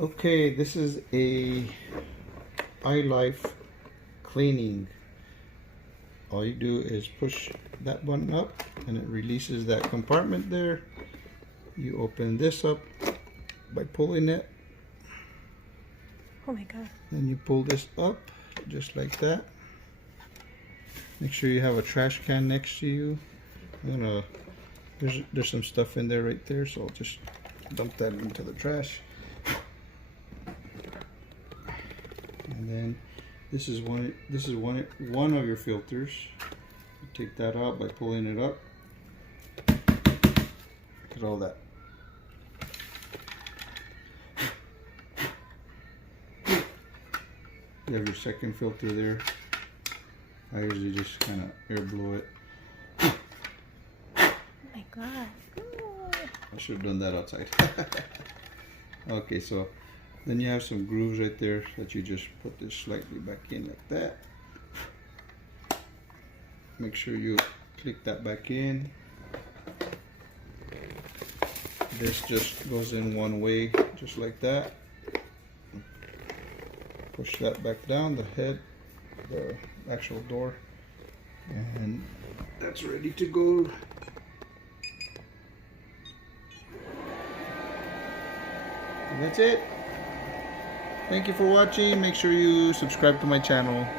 Okay, this is a Ilife cleaning. All you do is push that button up and it releases that compartment there. You open this up by pulling it. Oh my god. Then you pull this up just like that. Make sure you have a trash can next to you. There's some stuff in there right there, so I'll just dump that into the trash. And then this is one of your filters. You take that out by pulling it up. Look at all that. You have your second filter there. I usually just kind of air blow it. Oh my god. Ooh. I should have done that outside. Okay, so then you have some grooves right there that you just put this slightly back in like that. Make sure you click that back in. This just goes in one way, just like that. Push that back down, the head, the actual door, and that's ready to go. And that's it. Thank you for watching. Make sure you subscribe to my channel.